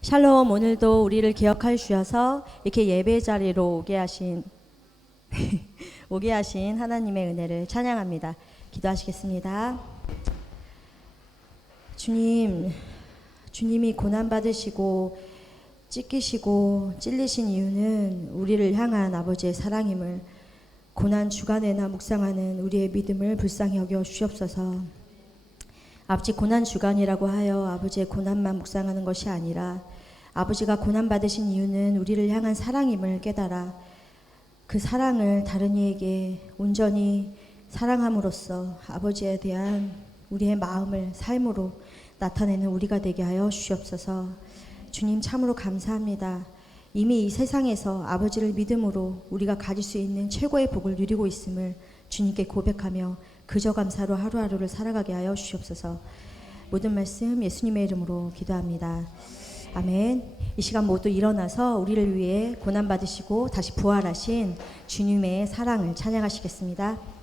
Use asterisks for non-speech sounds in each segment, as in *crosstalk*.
샬롬 오늘도 우리를 기억하여 주셔서 이렇게 예배 자리로 오게 하신 *laughs* 오게 하신 하나님의 은혜를 찬양합니다. 기도하시겠습니다. 주님, 주님이 고난 받으시고 찢기시고 찔리신 이유는 우리를 향한 아버지의 사랑임을 고난 주간에나 묵상하는 우리의 믿음을 불쌍히 여겨 주시옵소서. 아버지 고난 주간이라고 하여 아버지의 고난만 묵상하는 것이 아니라 아버지가 고난 받으신 이유는 우리를 향한 사랑임을 깨달아 그 사랑을 다른 이에게 온전히 사랑함으로써 아버지에 대한 우리의 마음을 삶으로 나타내는 우리가 되게 하여 주시옵소서. 주님 참으로 감사합니다. 이미 이 세상에서 아버지를 믿음으로 우리가 가질 수 있는 최고의 복을 누리고 있음을 주님께 고백하며 그저 감사로 하루하루를 살아가게 하여 주시옵소서. 모든 말씀 예수님의 이름으로 기도합니다. 아멘. 이 시간 모두 일어나서 우리를 위해 고난 받으시고 다시 부활하신 주님의 사랑을 찬양하시겠습니다.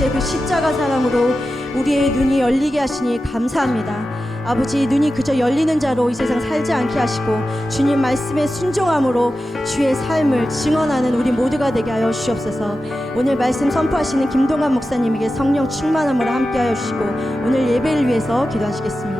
아버지, 아버지의 그 십자가 사랑으로 우리의 눈이 열리게 하시니 감사합니다. 아버지 눈이 그저 열리는 자로 이 세상 살지 않게 하시고 주님 말씀에 순종함으로 주의 삶을 증언하는 우리 모두가 되게 하여 주시옵소서. 오늘 말씀 선포하시는 김동환 목사님에게 성령 충만함으로 함께 하여 주시고 오늘 예배를 위해서 기도하시겠습니다.